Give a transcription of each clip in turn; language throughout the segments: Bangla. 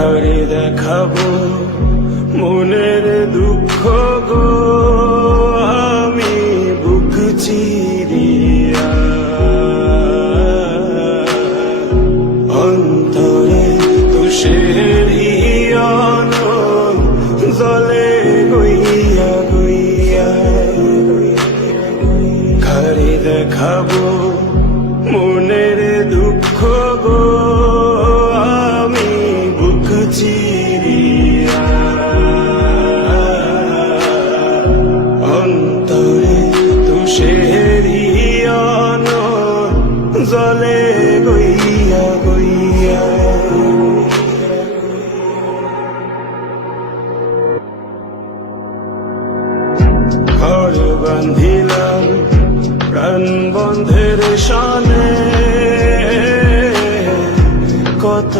কারে দেখাবো মনের দুঃখ গো। আমি বুক চিরিয়া অন্তরে তুষের হিয়ন ঘর বান্ধিলাম প্রাণ বন্ধের সানে। কত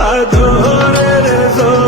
আধরের জোড়া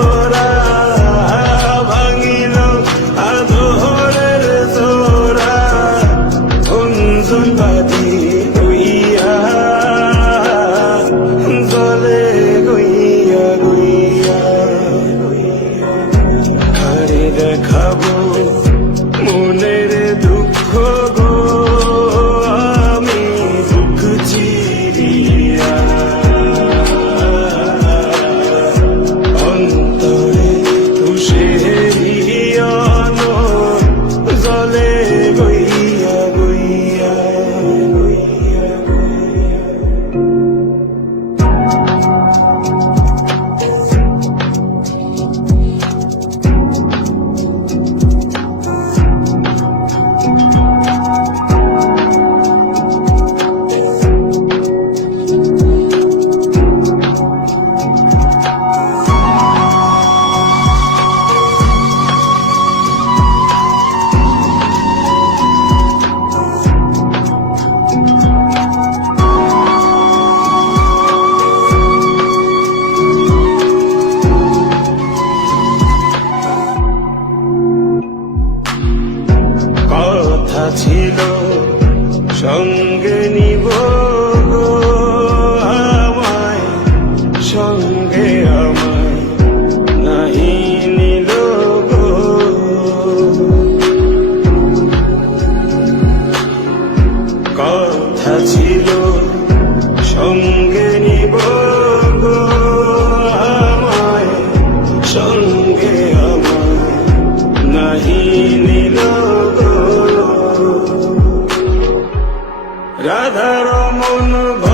কথা ছিল সঙ্গে নিব আমায় সঙ্গে আমায় নাহি কথা ছিল সঙ্গে নিব রাধারমন